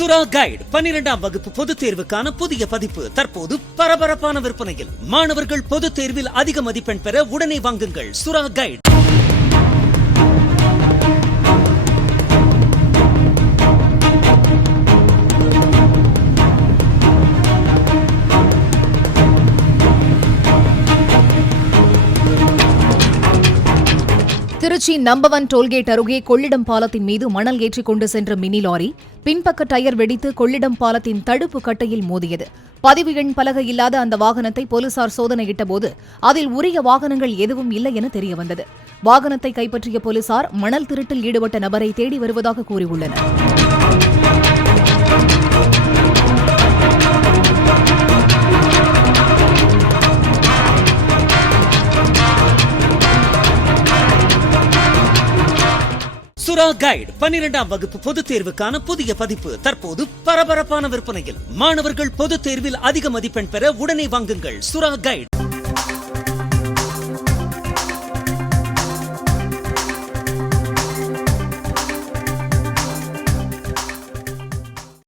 சுறா கைடு 12ஆம் வகுப்பு பொதுத் தேர்வுக்கான புதிய பதிப்பு தற்போது பரபரப்பான விற்பனையில். மாணவர்கள் பொதுத் தேர்வில் அதிக மதிப்பெண் பெற உடனே வாங்குங்கள் சுறா கைடு. திருச்சி நம்பர் 1 டோல்கேட் அருகே கொள்ளிடம் பாலத்தின் மீது மணல் ஏற்றிக் கொண்டு சென்ற மினி லாரி பின்பக்க டயர் வெடித்து கொள்ளிடம் பாலத்தின் தடுப்பு கட்டையில் மோதியது. பதிவு எண் பலகை இல்லாத அந்த வாகனத்தை போலீசார் சோதனையிட்டபோது அதில் உரிய வாகனங்கள் எதுவும் இல்லை என தெரியவந்தது. வாகனத்தை கைப்பற்றிய போலீசார் மணல் திருட்டில் ஈடுபட்ட நபரை தேடி வருவதாக கூறியுள்ளனர். சுறா கைடு 12ஆம் வகுப்பு பொதுத் தேர்வுக்கான புதிய பதிப்பு தற்போது பரபரப்பான விற்பனையில். மாணவர்கள் பொதுத் தேர்வில் அதிக மதிப்பெண் பெற உடனே வாங்குங்கள் சுறா கைடு.